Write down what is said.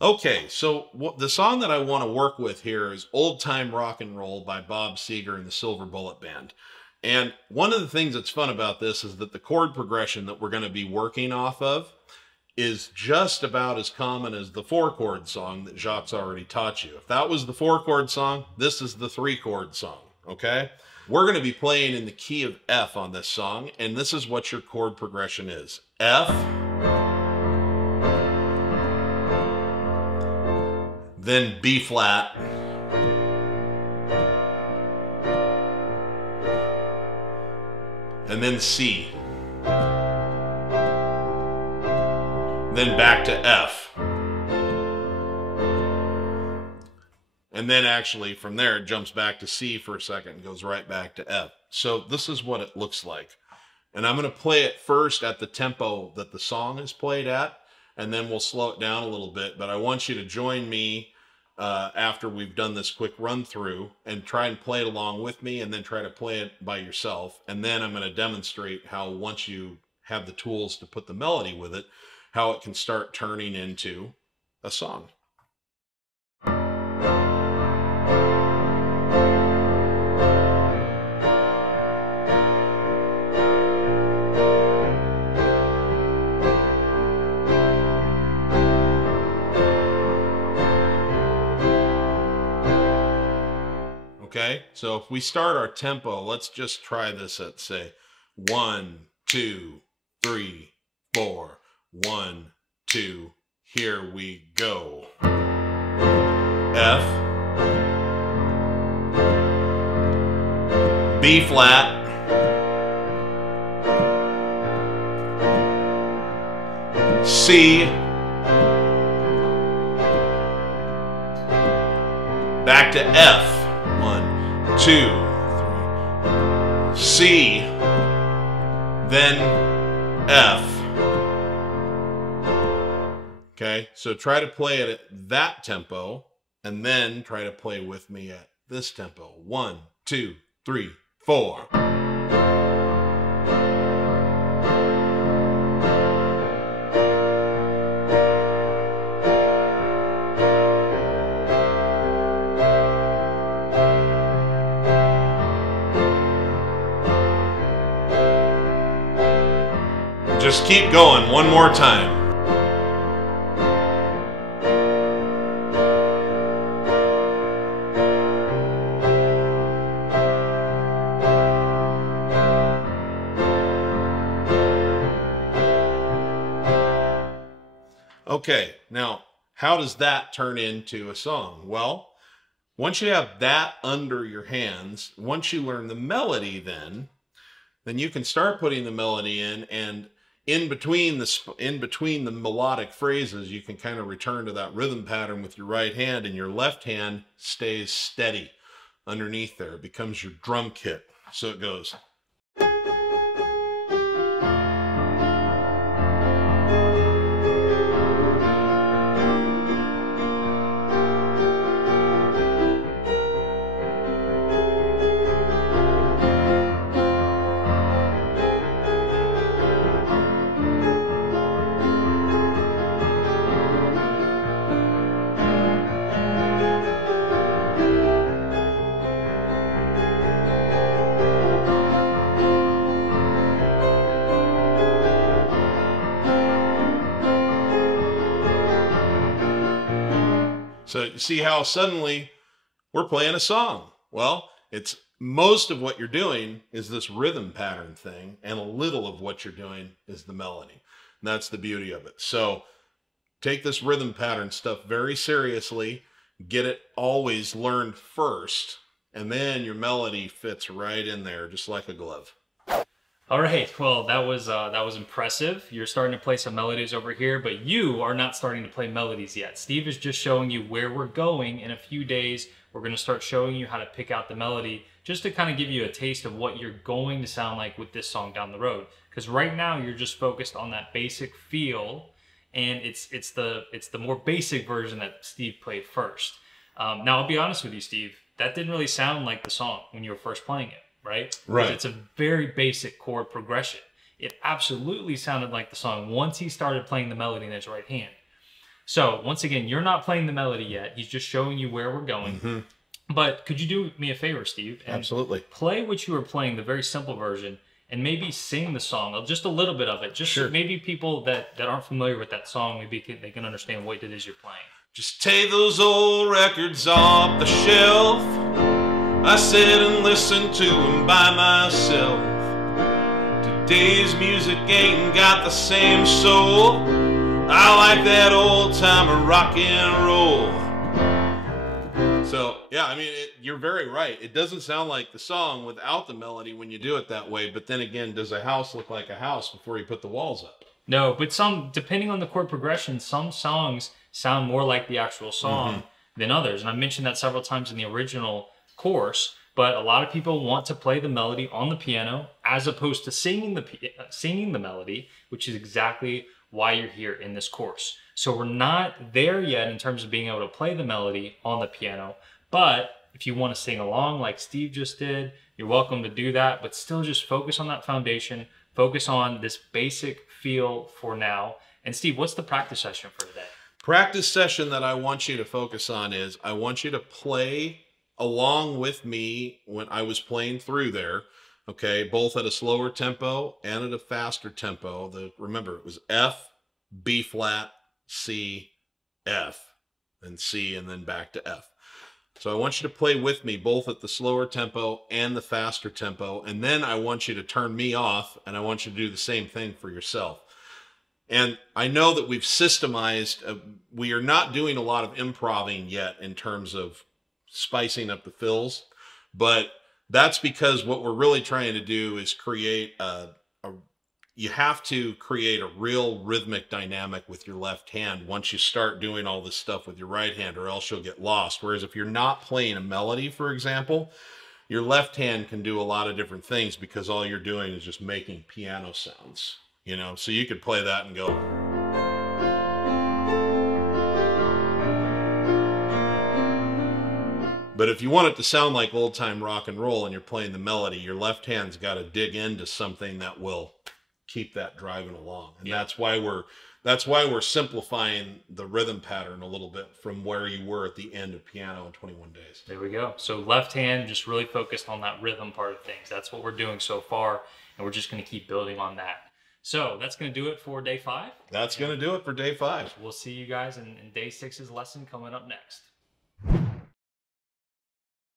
Okay, so the song that I want to work with here is Old Time Rock and Roll by Bob Seger and the Silver Bullet Band. And one of the things that's fun about this is that the chord progression that we're going to be working off of is just about as common as the 4-chord song that Jacques already taught you. If that was the 4-chord song, this is the 3-chord song, okay? We're going to be playing in the key of F on this song, and this is what your chord progression is. F, then B flat, and then C, then back to F, and then actually from there it jumps back to C for a second and goes right back to F. So this is what it looks like, and I'm going to play it first at the tempo that the song is played at, and then we'll slow it down a little bit. But I want you to join me after we've done this quick run through and try and play it along with me, and then try to play it by yourself. And then I'm going to demonstrate how, once you have the tools to put the melody with it, how it can start turning into a song. Okay, so if we start our tempo, let's just try this at, say, 1, 2, 3, 4. 1, 2, here we go. F, B flat, C, back to F. 1, 2, 3. C, then F. Okay, so try to play it at that tempo, and then try to play with me at this tempo. 1, 2, 3, 4. Just keep going one more time. Okay, now how does that turn into a song? Well, once you have that under your hands, once you learn the melody, then you can start putting the melody in, and in between the melodic phrases, you can kind of return to that rhythm pattern with your right hand, and your left hand stays steady underneath there. It becomes your drum kit. So it goes. So you see how suddenly we're playing a song. Well, it's most of what you're doing is this rhythm pattern thing, and a little of what you're doing is the melody. And that's the beauty of it. So take this rhythm pattern stuff very seriously, get it always learned first, and then your melody fits right in there just like a glove. All right, well, that was impressive. You're starting to play some melodies over here, but you are not starting to play melodies yet. Steve is just showing you where we're going. In a few days, we're going to start showing you how to pick out the melody, just to kind of give you a taste of what you're going to sound like with this song down the road. Because right now, you're just focused on that basic feel, and it's the more basic version that Steve played first. Now, I'll be honest with you, Steve, that didn't really sound like the song when you were first playing it. Right? It's a very basic chord progression. It absolutely sounded like the song once he started playing the melody in his right hand. So once again, you're not playing the melody yet. He's just showing you where we're going. But could you do me a favor, Steve? And Absolutely. play what you were playing, the very simple version, and maybe sing the song, just a little bit of it. Just so maybe people that aren't familiar with that song, maybe they can understand what it is you're playing. Just take those old records off the shelf. I sit and listen to them by myself. Today's music ain't got the same soul. I like that old time rock and roll. So, yeah, I mean, you're very right. It doesn't sound like the song without the melody when you do it that way. But then again, does a house look like a house before you put the walls up? No, but depending on the chord progression, some songs sound more like the actual song than others. And I mentioned that several times in the original course. But a lot of people want to play the melody on the piano as opposed to singing the melody, which is exactly why you're here in this course. So we're not there yet in terms of being able to play the melody on the piano, but if you want to sing along like Steve just did, you're welcome to do that, but still just focus on that foundation, focus on this basic feel for now. And Steve, what's the practice session for today? Practice session that I want you to focus on is I want you to play along with me when I was playing through there. Okay, both at a slower tempo and at a faster tempo. Remember, it was F, B flat, C, F, and C, and then back to F. So I want you to play with me both at the slower tempo and the faster tempo, and then I want you to turn me off, and I want you to do the same thing for yourself. And I know that we've systemized, we are not doing a lot of improvising yet in terms of spicing up the fills, but that's because what we're really trying to do is create you have to create a real rhythmic dynamic with your left hand once you start doing all this stuff with your right hand, or else you'll get lost. Whereas if you're not playing a melody, for example, your left hand can do a lot of different things because all you're doing is just making piano sounds, you know? So you could play that and go. But if you want it to sound like old time rock and roll and you're playing the melody, your left hand's got to dig into something that will keep that driving along. And that's why we're simplifying the rhythm pattern a little bit from where you were at the end of Piano in 21 Days. There we go. So left hand just really focused on that rhythm part of things. That's what we're doing so far, and we're just going to keep building on that. So that's going to do it for day 5. That's going to do it for day 5. We'll see you guys in day 6's lesson coming up next.